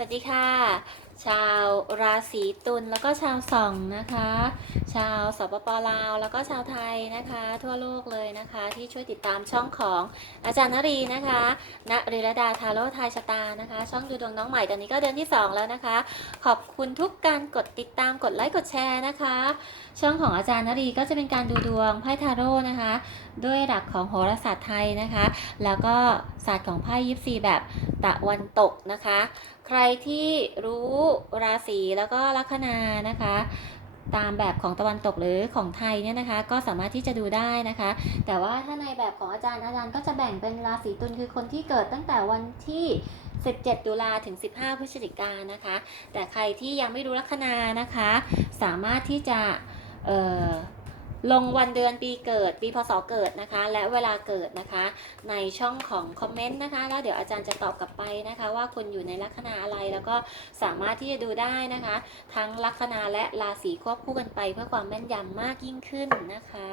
สวัสดีค่ะ ชาวราศีตุลแล้วก็ชาวส่องนะคะ ชาวสปปลาวแล้วก็ชาวไทยนะคะ ทั่วโลกเลยนะคะ ที่ช่วยติดตามช่องของอาจารย์นรีนะคะณริรดาทาโร่ทายชะตานะคะ ช่องดูดวงน้องใหม่ตอนนี้ก็เดือนที่ 2 แล้วนะคะ ขอบคุณทุกการกดติดตามกดไลค์กดแชร์นะคะ ช่องของอาจารย์นรีก็จะเป็นการดูดวงไพ่ทาโร่นะคะ ด้วยหลักของโหราศาสตร์ไทยนะคะ แล้วก็ศาสตร์ของไพ่ยิปซีแบบตะวันตกนะคะ ใครที่รู้ราศีแล้วก็ลัคนานะคะตามแบบของตะวันตกหรือของไทยเนี่ยนะคะ ก็สามารถที่จะดูได้นะคะ แต่ว่าถ้าในแบบของอาจารย์อาจารย์ก็จะแบ่งเป็นราศีตุลคือคนที่เกิดตั้งแต่วันที่ 17 ตุลาถึง 15 พฤศจิกายนนะคะ แต่ใครที่ยังไม่รู้ลัคนานะคะ สามารถที่จะเอ่อ ลงวันเดือนปีเกิดปีพศเกิดนะคะ และเวลาเกิดนะคะ ในช่องของคอมเมนต์นะคะ แล้วเดี๋ยวอาจารย์จะตอบกลับไปนะคะ ว่าคุณอยู่ในลัคนาอะไรแล้วก็สามารถที่จะดูได้นะคะ ทั้งลัคนาและราศีควบคู่กันไป เพื่อความแม่นยำมากยิ่งขึ้นนะคะ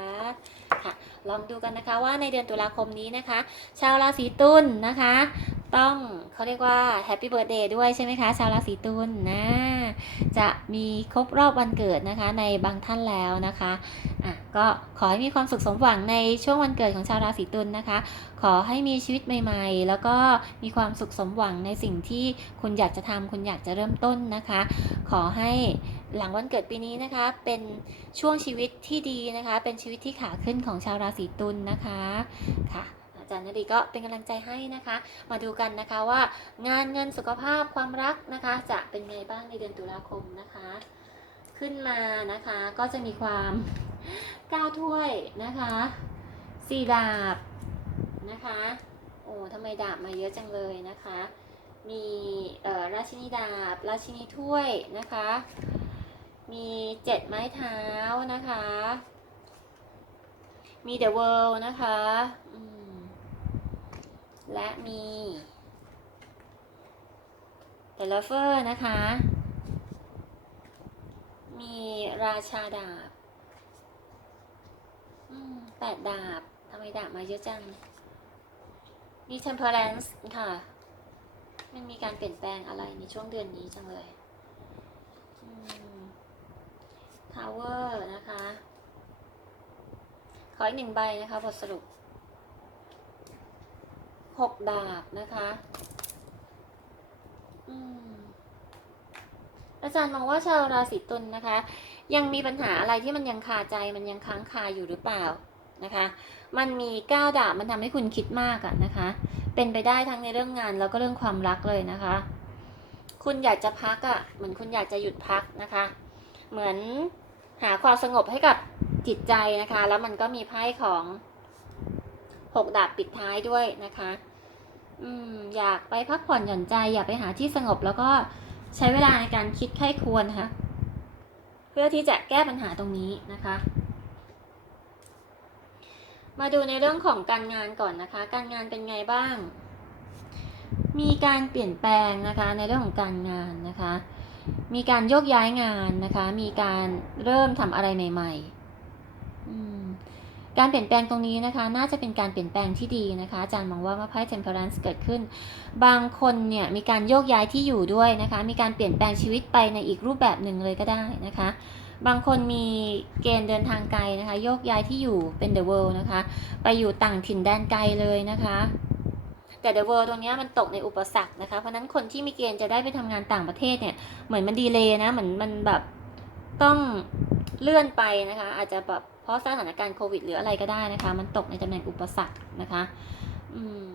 ค่ะ ลองดูกันนะคะว่าในเดือนตุลาคมนี้นะคะ ชาวราศีตุลนะคะ ต้องเขาเรียกว่าแฮปปี้เบิร์ดเดย์ด้วยใช่ไหมคะ ชาวราศีตุลนะ จะมีครบรอบวันเกิดนะคะในบางท่านแล้วนะคะอะก็ขอให้มีความสุขสมหวังในช่วงวันเกิดของชาวราศีตุลนะคะ ขอให้มีชีวิตใหม่ ๆ แล้วก็มีความสุขสมหวังในสิ่งที่คุณอยากจะทำคุณอยากจะเริ่มต้นนะคะ ขอให้หลังวันเกิดปีนี้นะคะ เป็นช่วงชีวิตที่ดีนะคะ เป็นชีวิตที่ขาขึ้นของชาวราศีตุลนะคะค่ะ อาจารย์นดีก็เป็นกำลังใจให้นะคะ มาดูกันนะคะว่างานเงินสุขภาพความรักนะคะ จะเป็นไงบ้างในเดือนตุลาคมนะคะ ขึ้นมานะคะก็จะมีความก้าวถ้วยนะคะสี่ดาบนะคะโอ้ทำไมดาบมาเยอะจังเลยนะคะ มีราชินีดาบ ราชินีถ้วยนะคะ มีเจ็ดไม้เท้านะคะ มี The World นะคะ และมี The Lover นะคะ มีราชาดาบแปดดาบทำไมดาบมาเยอะจัง มี Temperance ค่ะ มันมีการเปลี่ยนแปลงอะไรในช่วงเดือนนี้จังเลยอืม Tower นะคะ ขออีกหนึ่งใบนะคะบทสรุป หกดาบนะคะอาจารย์มองว่าชาวราศีตุลนะคะ ยังมีปัญหาอะไรที่มันยังคาใจมันยังค้างคาอยู่หรือเปล่านะคะ มันมีก้าวดาบมันทำให้คุณคิดมากอะนะคะ เป็นไปได้ทั้งในเรื่องงานแล้วก็เรื่องความรักเลยนะคะ คุณอยากจะพักอะเหมือนคุณอยากจะหยุดพักนะคะ เหมือนหาความสงบให้กับจิตใจนะคะ แล้วมันก็มีไพ่ของ หกดาบปิดท้ายด้วยนะคะ อืมอยากไปพักผ่อนหย่อนใจ อยากไปหาที่สงบแล้วก็ใช้เวลาในการคิดไข้ควรนะคะเพื่อที่จะแก้ปัญหาตรงนี้นะคะ มาดูในเรื่องของการงานก่อนนะคะ การงานเป็นไงบ้าง มีการเปลี่ยนแปลงนะคะในเรื่องของการงานนะคะ มีการโยกย้ายงานนะคะ มีการเริ่มทำอะไรใหม่ ๆ การเปลี่ยนแปลงตรงนี้นะคะ น่าจะเป็นการเปลี่ยนแปลงที่ดีนะคะอาจารย์มองว่าเมื่อไพ่ temperance เกิดขึ้น บางคนเนี่ยมีการโยกย้ายที่อยู่ด้วยนะคะ มีการเปลี่ยนแปลงชีวิตไปในอีกรูปแบบหนึ่งเลยก็ได้นะคะ บางคนมีเกณฑ์เดินทางไกลนะคะ โยกย้ายที่อยู่เป็น the world นะคะ ไปอยู่ต่างถิ่นแดนไกลเลยนะคะแต่ the world ตรงนี้มันตกในอุปสรรคนะคะ เพราะฉะนั้นคนที่มีเกณฑ์จะได้ไปทำงานต่างประเทศเนี่ย เหมือนมันดีเลย์นะ เหมือนมันแบบ ต้องเลื่อนไปนะคะ อาจจะแบบเพราะสถานการณ์โควิดหรืออะไรก็ได้นะคะ มันตกในตำแหน่งอุปสรรคนะคะ อืม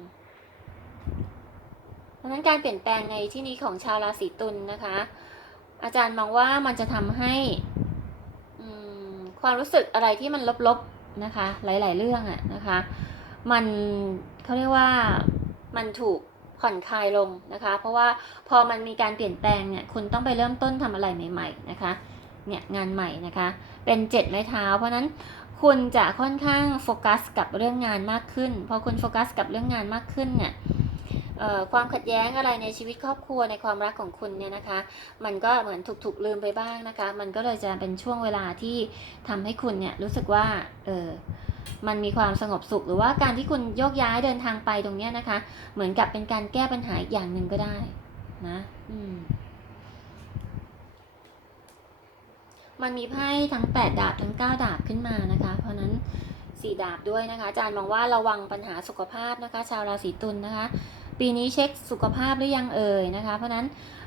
เพราะนั้นการเปลี่ยนแปลงในที่นี้ของชาวราศีตุลนะคะ อาจารย์มองว่ามันจะทำให้ความรู้สึกอะไรที่มันลบๆนะคะ หลาย ๆ เรื่องอะนะคะ มันเขาเรียกว่ามันถูกผ่อนคลายลงนะคะ เพราะว่าพอมันมีการเปลี่ยนแปลงเนี่ยคุณต้องไปเริ่มต้นทำอะไรใหม่ ๆ นะคะ เนี่ยงานใหม่นะคะ เป็นเจ็ดไม้เท้า เพราะนั้นคุณจะค่อนข้างโฟกัสกับเรื่องงานมากขึ้น พอคุณโฟกัสกับเรื่องงานมากขึ้นเนี่ยความขัดแย้งอะไรในชีวิตครอบครัวในความรักของคุณเนี่ยนะคะ มันก็เหมือนถูกๆลืมไปบ้างนะคะ มันก็เลยจะเป็นช่วงเวลาที่ทำให้คุณเนี่ยรู้สึกว่าเออมันมีความสงบสุข หรือว่าการที่คุณโยกย้ายเดินทางไปตรงเนี้ยนะคะ เหมือนกับเป็นการแก้ปัญหาอีกอย่างหนึ่งก็ได้นะ อืม มันมีไพ่ทั้ง 8 ดาบทั้ง 9 ดาบขึ้นมานะคะ เพราะนั้น 4 ดาบด้วยนะคะ อาจารย์มองว่าระวังปัญหาสุขภาพนะคะ ชาวราศีตุลนะคะ ปีนี้เช็คสุขภาพหรือยังเอ่ยนะคะ เพราะนั้น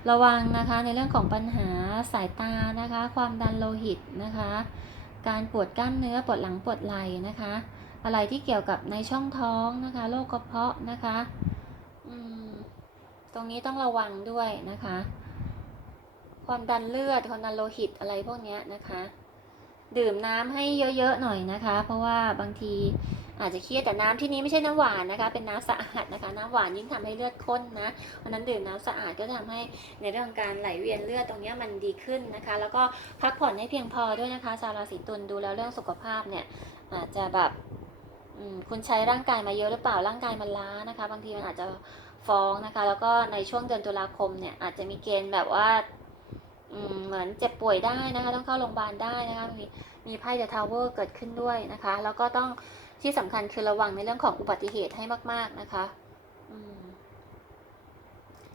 ระวังนะคะในเรื่องของปัญหาสายตานะคะ ความดันโลหิตนะคะ การปวดกล้ามเนื้อปวดหลังปวดไหล่นะคะ อะไรที่เกี่ยวกับในช่องท้องนะคะโรคกระเพาะนะคะตรงนี้ต้องระวังด้วยนะคะ ความดันเลือดความดันโลหิตอะไรพวกนี้นะคะ ดื่มน้ำให้เยอะๆหน่อยนะคะ เพราะว่าบางทีอาจจะเครียดแต่น้ำที่นี้ไม่ใช่น้ำหวานนะคะ เป็นน้ำสะอาดนะคะ น้ำหวานยิ่งทำให้เลือดข้นนะเพราะนั้นดื่มน้ำสะอาดก็จะทำให้ในเรื่องของการไหลเวียนเลือดตรงนี้มันดีขึ้นนะคะ แล้วก็พักผ่อนให้เพียงพอด้วยนะคะชาวราศีตุลดูแล้วเรื่องสุขภาพเนี่ยอาจจะแบบคุณใช้ร่างกายมาเยอะหรือเปล่าร่างกายมันล้านะคะ บางทีมันอาจจะฟ้องนะคะ แล้วก็ในช่วงเดือนตุลาคมเนี่ยอาจจะมีเกณฑ์แบบว่า เหมือนเจ็บป่วยได้นะคะ ต้องเข้าโรงพยาบาลได้นะคะ มีมีไพ่เดอะทาวเวอร์เกิดขึ้นด้วยนะคะ แล้วก็ต้องที่สำคัญคือระวังในเรื่องของอุบัติเหตุให้มาก ๆนะคะ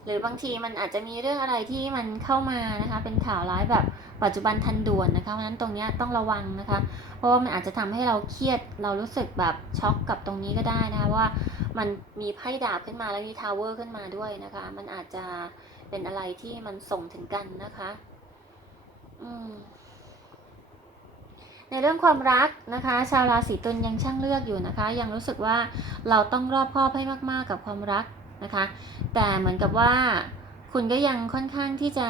หรือบางทีมันอาจจะมีเรื่องอะไรที่มันเข้ามานะคะ เป็นข่าวร้ายแบบปัจจุบันทันด่วนนะคะเพราะฉะนั้นตรงนี้ต้องระวังนะคะ เพราะว่ามันอาจจะทำให้เราเครียดเรารู้สึกแบบช็อกกับตรงนี้ก็ได้นะคะว่ามันมีไพ่ดาบขึ้นมาแล้วมีทาวเวอร์ขึ้นมาด้วยนะคะ มันอาจจะ เป็นอะไรที่มันส่งถึงกันนะคะ อืมในเรื่องความรักนะคะ ชาวราศีตุลยังช่างเลือกอยู่นะคะ ยังรู้สึกว่าเราต้องรอบคอบให้มาก ๆ กับความรักนะคะ แต่เหมือนกับว่าคุณก็ยังค่อนข้างที่จะ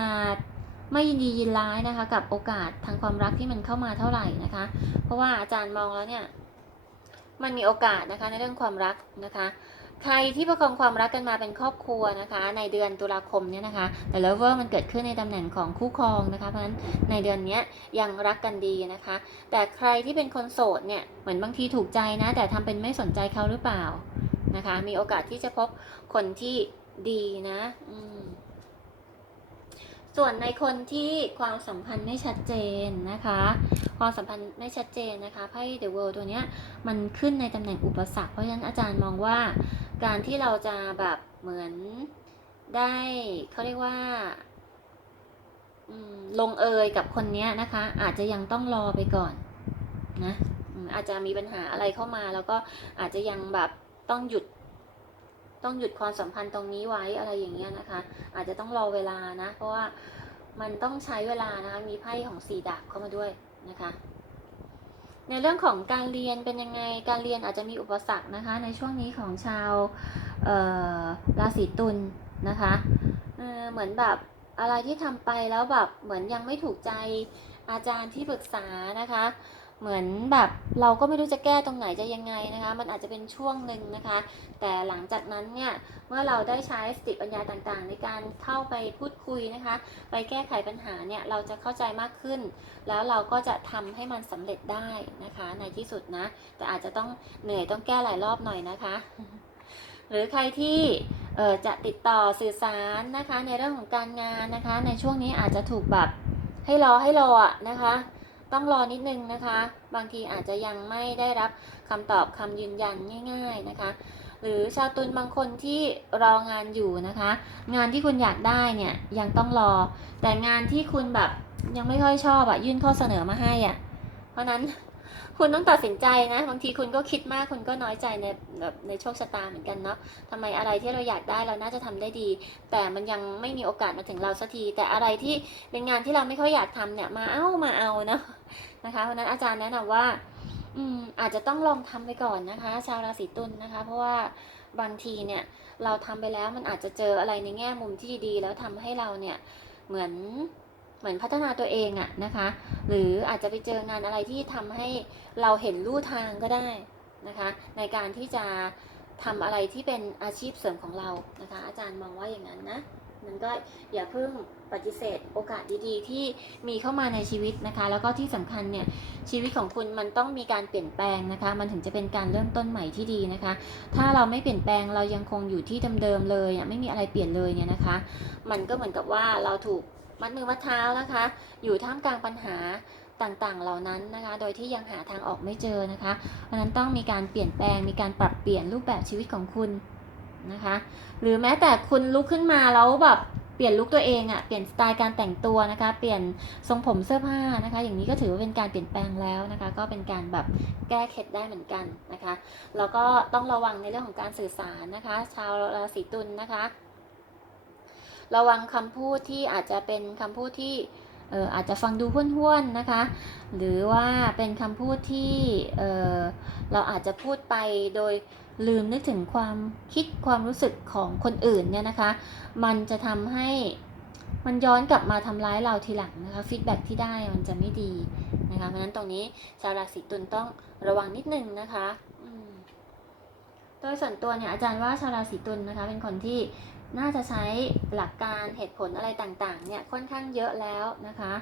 ไม่ยินดียินร้ายนะคะ กับโอกาสทางความรักที่มันเข้ามาเท่าไหร่นะคะ เพราะว่าอาจารย์มองแล้วเนี่ย มันมีโอกาสนะคะในเรื่องความรักนะคะ ใครที่ประคองความรักกันมาเป็นครอบครัวนะคะ ในเดือนตุลาคมเนี่ยนะคะ แต่เลเวอร์มันเกิดขึ้นในตำแหน่งของคู่ครองนะคะ เพราะฉะนั้นในเดือนนี้ยังรักกันดีนะคะ แต่ใครที่เป็นคนโสดเนี่ยเหมือนบางทีถูกใจนะ แต่ทำเป็นไม่สนใจเขาหรือเปล่านะคะ มีโอกาสที่จะพบคนที่ดีนะ อืม ส่วนในคนที่ความสัมพันธ์ไม่ชัดเจนนะคะ ความสัมพันธ์ไม่ชัดเจนนะคะไพ่ The World ตัวเนี้ยมันขึ้นในตำแหน่งอุปสรรคเพราะฉะนั้นอาจารย์มองว่า การที่เราจะแบบเหมือนได้เขาเรียกว่าลงเอยกับคนนี้นะคะ อาจจะยังต้องรอไปก่อนนะอาจจะมีปัญหาอะไรเข้ามาแล้วก็อาจจะยังแบบต้องหยุด ต้องหยุดความสัมพันธ์ตรงนี้ไว้อะไรอย่างเงี้ยนะคะ อาจจะต้องรอเวลานะ เพราะว่ามันต้องใช้เวลานะคะมีไพ่ของสีดาบเข้ามาด้วยนะคะ ในเรื่องของการเรียนเป็นยังไงการเรียนอาจจะมีอุปสรรคนะคะ ในช่วงนี้ของชาวราศีตุลนะคะเเหมือนแบบอะไรที่ทำไปแล้วแบบเหมือนยังไม่ถูกใจอาจารย์ที่ปรึกษานะคะ เหมือนแบบเราก็ไม่รู้จะแก้ตรงไหนจะยังไงนะคะ มันอาจจะเป็นช่วงหนึ่งนะคะ แต่หลังจากนั้นเนี่ยเมื่อเราได้ใช้สติปัญญาต่างๆ ในการเข้าไปพูดคุยนะคะ ไปแก้ไขปัญหาเนี่ยเราจะเข้าใจมากขึ้น แล้วเราก็จะทำให้มันสำเร็จได้นะคะ ในที่สุดนะ แต่อาจจะต้องเหนื่อยต้องแก้หลายรอบหน่อยนะคะ หรือใครที่จะติดต่อสื่อสารนะคะ ในเรื่องของการงานนะคะ ในช่วงนี้อาจจะถูกแบบให้รอให้รออะนะคะ ต้องรอนิดนึงนะคะ บางทีอาจจะยังไม่ได้รับคำตอบคำยืนยันง่าย ๆนะคะ หรือชาวตุลบางคนที่รองานอยู่นะคะ งานที่คุณอยากได้เนี่ยยังต้องรอ แต่งานที่คุณแบบยังไม่ค่อยชอบอะยื่นข้อเสนอมาให้อะเพราะนั้น คุณต้องตัดสินใจนะ บางทีคุณก็คิดมากคุณก็น้อยใจในแบบในโชคชะตาเหมือนกันเนาะทำไมอะไรที่เราอยากได้เราน่าจะทำได้ดี แต่มันยังไม่มีโอกาสมาถึงเราสักที แต่อะไรที่เป็นงานที่เราไม่ค่อยอยากทำเนี่ยมาเอามาเอาเนาะนะคะเพราะนั้นอาจารย์แนะนำว่าอืมอาจจะต้องลองทำไปก่อนนะคะ ชาวราศีตุลนะคะ เพราะว่าบางทีเนี่ยเราทำไปแล้วมันอาจจะเจออะไรในแง่มุมที่ดีแล้วทำให้เราเนี่ยเหมือน เหมือนพัฒนาตัวเองอะนะคะ หรืออาจจะไปเจองานอะไรที่ทำให้เราเห็นลู่ทางก็ได้นะคะ ในการที่จะทำอะไรที่เป็นอาชีพเสริมของเรานะคะ อาจารย์มองว่าอย่างนั้นนะมันก็อย่าเพิ่งปฏิเสธโอกาสดีๆ ที่มีเข้ามาในชีวิตนะคะ แล้วก็ที่สำคัญเนี่ยชีวิตของคุณมันต้องมีการเปลี่ยนแปลงนะคะ มันถึงจะเป็นการเริ่มต้นใหม่ที่ดีนะคะ ถ้าเราไม่เปลี่ยนแปลงเรายังคงอยู่ที่เดิมๆเลยไม่มีอะไรเปลี่ยนเลยเนี่ยนะคะ มันก็เหมือนกับว่าเราถูก มัดมือมัดเท้านะคะ อยู่ท่ามกลางปัญหาต่างๆ เหล่านั้นนะคะ โดยที่ยังหาทางออกไม่เจอนะคะเพราะนั้นต้องมีการเปลี่ยนแปลง มีการปรับเปลี่ยนรูปแบบชีวิตของคุณนะคะ หรือแม้แต่คุณลุกขึ้นมาแล้วแบบเปลี่ยนลุคตัวเองอะเปลี่ยนสไตล์การแต่งตัวนะคะ เปลี่ยนทรงผมเสื้อผ้านะคะ อย่างนี้ก็ถือว่าเป็นการเปลี่ยนแปลงแล้วนะคะ ก็เป็นการแบบแก้เคล็ดได้เหมือนกันนะคะ แล้วก็ต้องระวังในเรื่องของการสื่อสารนะคะ ชาวราศีตุลนะคะ ระวังคำพูดที่อาจจะเป็นคำพูดที่เอออาจจะฟังดูห้วนๆนะคะ หรือว่าเป็นคำพูดที่เออเราอาจจะพูดไปโดยลืมนึกถึงความคิดความรู้สึกของคนอื่นเนี่ยนะคะ มันจะทำให้มันย้อนกลับมาทำร้ายเราทีหลังนะคะฟีดแบ็ที่ได้มันจะไม่ดีนะคะเพราะนั้นตรงนี้ชาวราศีตุลต้องระวังนิดนึงนะคะโดยส่วนตัวเนี่ยอาจารย์ว่าชาวราศีตุลนะคะ เป็นคนที่ น่าจะใช้หลักการเหตุผลอะไรต่างๆ เนี่ยค่อนข้างเยอะแล้วนะคะ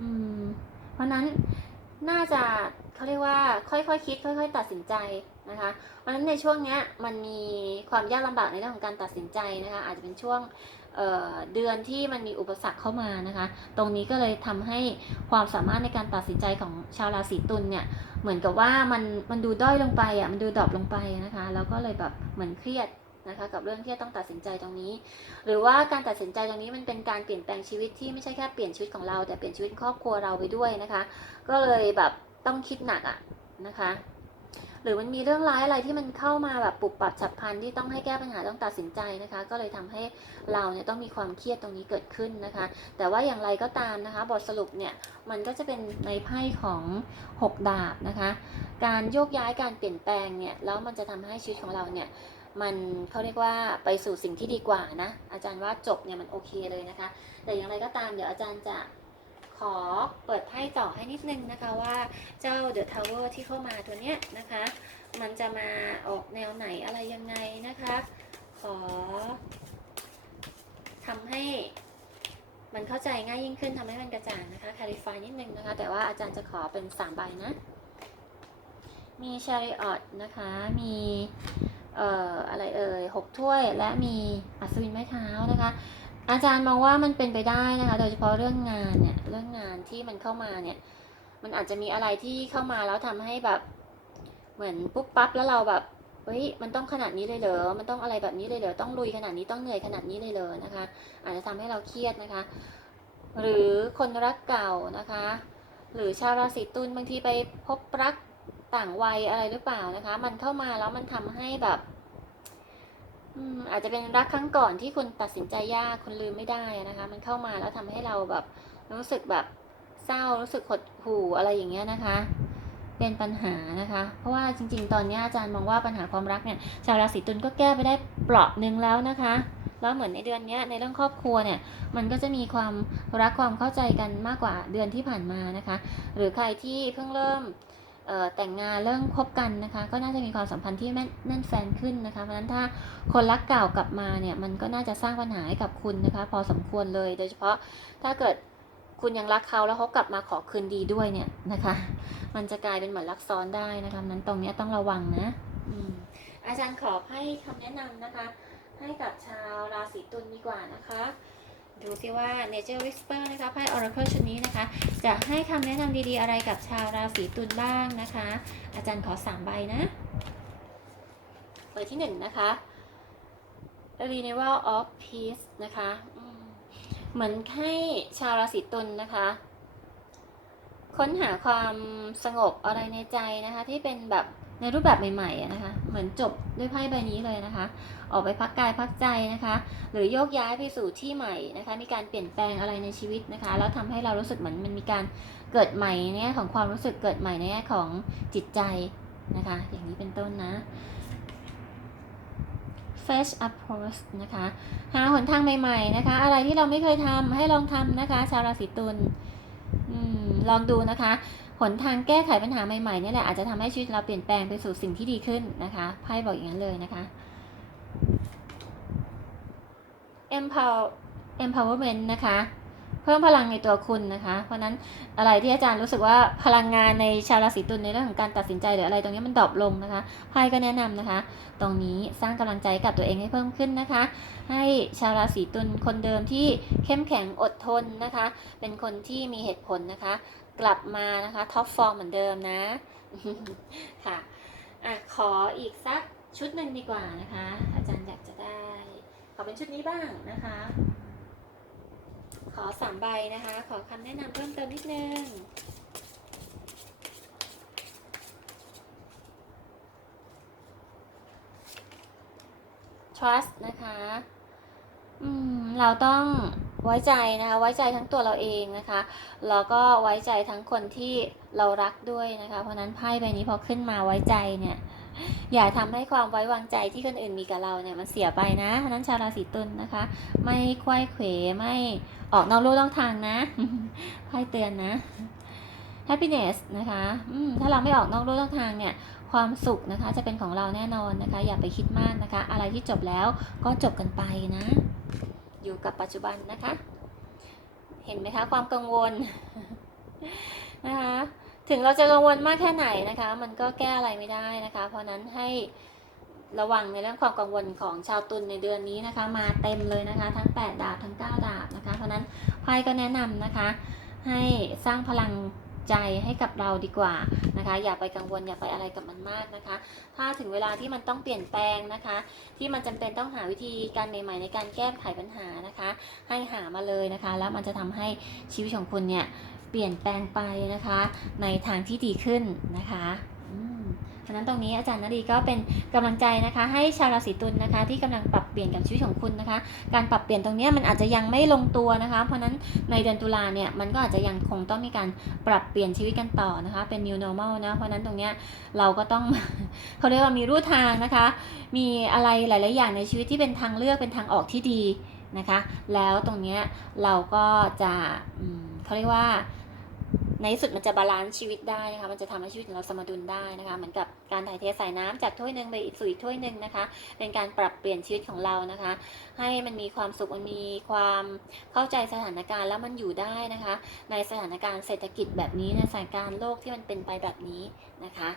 อืม เพราะนั้นน่าจะเขาเรียกว่าค่อยๆคคิด ค่อย ๆ ตัดสินใจนะคะ เพราะนั้นในช่วงเนี้ยมันมีความยากลำบากในเรื่องของการตัดสินใจนะคะ อาจจะเป็นช่วงเเดือนที่มันมีอุปสรรคเข้ามานะคะ ตรงนี้ก็เลยทำให้ความสามารถในการตัดสินใจของชาวราศีตุลเนี่ยเหมือนกับว่ามันมันดูด้อยลงไปอะมันดูดรอปลงไปนะคะ แล้วก็เลยแบบเหมือนเครียด นะคะกับเรื่องที่ต้องตัดสินใจตรงนี้ หรือว่าการตัดสินใจตรงนี้มันเป็นการเปลี่ยนแปลงชีวิตที่ไม่ใช่แค่เปลี่ยนชีวิตของเรา แต่เปลี่ยนชีวิตครอบครัวเราไปด้วยนะคะ ก็เลยแบบต้องคิดหนักอะนะคะ หรือมันมีเรื่องร้ายอะไรที่มันเข้ามาแบบปรับปรับฉับพลันที่ต้องให้แก้ปัญหาต้องตัดสินใจนะคะ ก็เลยทำให้เราเนี่ยต้องมีความเครียดตรงนี้เกิดขึ้นนะคะ แต่ว่าอย่างไรก็ตามนะคะ บทสรุปเนี่ยมันก็จะเป็นในไพ่ของ6ดาบนะคะ การโยกย้ายการเปลี่ยนแปลงเนี่ยแล้วมันจะทำให้ชีวิตของเราเนี่ย มันเขาเรียกว่าไปสู่สิ่งที่ดีกว่านะ อาจารย์ว่าจบเนี่ยมันโอเคเลยนะคะ แต่อย่างไรก็ตามเดี๋ยวอาจารย์จะขอเปิดไพ่ต่อให้นิดนึงนะคะว่าเจ้า The Tower ที่เข้ามาตัวเนี้ยนะคะ มันจะมาออกแนวไหนอะไรยังไงนะคะ ขอทำให้มันเข้าใจง่ายยิ่งขึ้นทำให้มันกระจ่างนะคะ clarify นิดนึงนะคะ แต่ว่าอาจารย์จะขอเป็น3ใบนะ มี chariot นะคะ มี อ่ออะไรเอ่ยหกถ้วยและมีอัศวินไม้เท้านะคะ อาจารย์มองว่ามันเป็นไปได้นะคะ โดยเฉพาะเรื่องงานเนี่ยเรื่องงานที่มันเข้ามาเนี่ย มันอาจจะมีอะไรที่เข้ามาแล้วทำให้แบบเหมือนปุ๊บปั๊บแล้วเราแบบเฮ้ยมันต้องขนาดนี้เลยเหรอ มันต้องอะไรแบบนี้เลยเหรอ ต้องลุยขนาดนี้ต้องเหนื่อยขนาดนี้เลยเหรอนะคะ อาจจะทำให้เราเครียดนะคะ หรือคนรักเก่านะคะ หรือชาวราศีตุลบางทีไปพบรัก ต่างวัยอะไรหรือเปล่านะคะ มันเข้ามาแล้วมันทำให้แบบอาจจะเป็นรักครั้งก่อนที่คุณตัดสินใจยากคุณลืมไม่ได้นะคะ มันเข้ามาแล้วทำให้เราแบบรู้สึกแบบเศร้ารู้สึกหดหู่อะไรอย่างเงี้ยนะคะ เป็นปัญหานะคะ เพราะว่าจริง ๆ ตอนนี้อาจารย์มองว่าปัญหาความรักเนี่ยชาวราศีตุลก็แก้ไปได้เปราะหนึ่งแล้วนะคะแล้วเหมือนในเดือนนี้ในเรื่องครอบครัวเนี่ยมันก็จะมีความรักความเข้าใจกันมากกว่าเดือนที่ผ่านมานะคะ หรือใครที่เพิ่งเริ่ม แต่งงานเริ่มคบกันนะคะ ก็น่าจะมีความสัมพันธ์ที่แน่นแฟนขึ้นนะคะเพราะฉะนั้นถ้าคนรักเก่ากลับมาเนี่ยมันก็น่าจะสร้างปัญหาให้กับคุณนะคะ พอสมควรเลย โดยเฉพาะถ้าเกิดคุณยังรักเขาแล้วเขากลับมาขอคืนดีด้วยเนี่ยนะคะ มันจะกลายเป็นเหมือนรักซ้อนได้นะคะนั้นตรงนี้ต้องระวังนะอาจารย์ขอให้คำแนะนำนะคะ ให้กับชาวราศีตุลดีกว่านะคะ ดูซิว่า Nature Whisper นะคะไพ่ Oracle ชุดนี้นะคะ จะให้คำแนะนำดีๆ อะไรกับชาวราศีตุลบ้างนะคะ อาจารย์ขอ 3 ใบนะใบที่ 1นนะคะ Renewal of Peace นะคะเหมือนให้ชาวราศีตุลนะคะ ค้นหาความสงบอะไรในใจนะคะ ที่เป็นแบบ ในรูปแบบใหม่ๆนะคะ เหมือนจบด้วยไพ่ใบนี้เลยนะคะ ออกไปพักกายพักใจนะคะ หรือโยกย้ายไปสู่ที่ใหม่นะคะ มีการเปลี่ยนแปลงอะไรในชีวิตนะคะ แล้วทำให้เรารู้สึกเหมือนมันมีการเกิดใหม่ในแง่ของความรู้สึกเกิดใหม่ในแง่ของจิตใจนะคะ อย่างนี้เป็นต้นนะ fresh approach นะคะ หาหนทางใหม่ๆนะคะ อะไรที่เราไม่เคยทำให้ลองทำนะคะ ชาวราศีตุลลองดูนะคะ หนทางแก้ไขปัญหาใหม่ๆนี่แหละอาจจะทำให้ชีวิตเราเปลี่ยนแปลงไปสู่สิ่งที่ดีขึ้นนะคะไพ่บอกอย่างนั้นเลยนะคะ empower empowerment นะคะ เพิ่มพลังในตัวคุณนะคะ เพราะนั้นอะไรที่อาจารย์รู้สึกว่าพลังงานในชาวราศีตุลในเรื่องของการตัดสินใจหรืออะไรตรงนี้มันดรอปลงนะคะไพ่ก็แนะนำนะคะ ตรงนี้สร้างกำลังใจกับตัวเองให้เพิ่มขึ้นนะคะ ให้ชาวราศีตุลคนเดิมที่เข้มแข็งอดทนนะคะ เป็นคนที่มีเหตุผลนะคะ กลับมานะคะท็อปฟอร์มเหมือนเดิมนะ ค่ะอะ ขออีกสักชุดหนึ่งดีกว่านะคะ อาจารย์อยากจะได้ ขอเป็นชุดนี้บ้างนะคะ ขอสามใบนะคะ ขอคำแนะนำเพิ่มเติมนิดนึง trust นะคะ อืม เราต้อง ไว้ใจนะคะ ไว้ใจทั้งตัวเราเองนะคะ แล้วก็ไว้ใจทั้งคนที่เรารักด้วยนะคะ เพราะนั้นไพ่ใบนี้พอขึ้นมาไว้ใจเนี่ย อย่าทำให้ความไว้วางใจที่คนอื่นมีกับเราเนี่ยมันเสียไปนะเพราะนั้นชาวราศีตุลนะคะ ไม่ควยเขวไม่ออกนอกลู่นอกทางนะไพ่เตือนนะ happiness นะคะถ้าเราไม่ออกนอกลู่นอกทางเนี่ยความสุขนะคะจะเป็นของเราแน่นอนนะคะ อย่าไปคิดมากนะคะ อะไรที่จบแล้วก็จบกันไปนะ อยู่กับปัจจุบันนะคะ เห็นไหมคะความกังวลนะคะถึงเราจะกังวลมากแค่ไหนนะคะ มันก็แก้อะไรไม่ได้นะคะ เพราะนั้นให้ระวังในเรื่องความกังวลของชาวตุลในเดือนนี้นะคะ มาเต็มเลยนะคะ ทั้ง 8 ดาบทั้ง 9 ดาบนะคะ เพราะฉะนั้นไพ่ก็แนะนำนะคะ ให้สร้างพลัง ใจให้กับเราดีกว่านะคะ อย่าไปกังวลอย่าไปอะไรกับมันมากนะคะ ถ้าถึงเวลาที่มันต้องเปลี่ยนแปลงนะคะ ที่มันจำเป็นต้องหาวิธีการใหม่ๆในการแก้ไขปัญหานะคะ ให้หามาเลยนะคะ แล้วมันจะทำให้ชีวิตของคุณเนี่ยเปลี่ยนแปลงไปนะคะ ในทางที่ดีขึ้นนะคะะนั้นตรงนี้อาจารย์นดีก็เป็นกำลังใจนะคะ ให้ชาวราศีตุลนะคะ ที่กำลังปรับเปลี่ยนกับชีวิตของคุณนะคะ การปรับเปลี่ยนตรงนี้มันอาจจะยังไม่ลงตัวนะคะ เพราะนั้นในเดือนตุลาเนี่ยมันก็อาจจะยังคงต้องมีการปรับเปลี่ยนชีวิตกันต่อนะคะ เป็น new normal นะเพราะนั้นตรงนี้เราก็ต้องเขาเรียกว่ามีรูทางนะคะ มีอะไรหลาย ๆ อย่างในชีวิตที่เป็นทางเลือกเป็นทางออกที่ดีนะคะ แล้วตรงนี้เราก็จะเขาเรียกว่า ในสุดมันจะบาลานซ์ชีวิตได้นะคะ มันจะทำให้ชีวิตของเราสมดุลได้นะคะ เหมือนกับการถ่ายเทใส่น้ำจากถ้วยหนึ่งไปสู่อีกถ้วยหนึ่งนะคะ เป็นการปรับเปลี่ยนชีวิตของเรานะคะ ให้มันมีความสุข มันมีความเข้าใจสถานการณ์แล้วมันอยู่ได้นะคะ ในสถานการณ์เศรษฐกิจแบบนี้ในสถานการณ์โลกที่มันเป็นไปแบบนี้นะคะ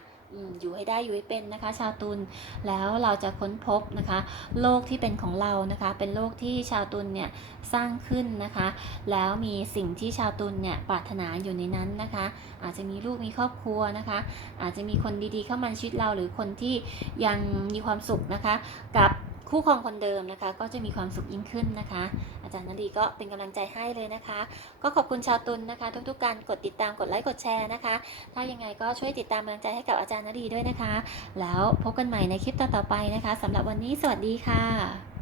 อยู่ให้ได้อยู่ให้เป็นนะคะ ชาวตุลแล้วเราจะค้นพบนะคะ โลกที่เป็นของเรานะคะ เป็นโลกที่ชาวตุลเนี่ยสร้างขึ้นนะคะ แล้วมีสิ่งที่ชาวตุลเนี่ยปรารถนาอยู่ในนั้นนะคะ อาจจะมีลูกมีครอบครัวนะคะ อาจจะมีคนดีๆเข้ามาชีวิตเราหรือคนที่ยังมีความสุขนะคะ กับ คู่ครองคนเดิมนะคะ ก็จะมีความสุขยิ่งขึ้นนะคะ อาจารย์นดีก็เป็นกำลังใจให้เลยนะคะ ก็ขอบคุณชาวตุลนะคะ ทุกๆการกดติดตามกดไลค์กดแชร์นะคะ ถ้ายังไงก็ช่วยติดตามกำลังใจให้กับอาจารย์นดีด้วยนะคะ แล้วพบกันใหม่ในคลิปต่อๆไปนะคะสำหรับวันนี้สวัสดีค่ะ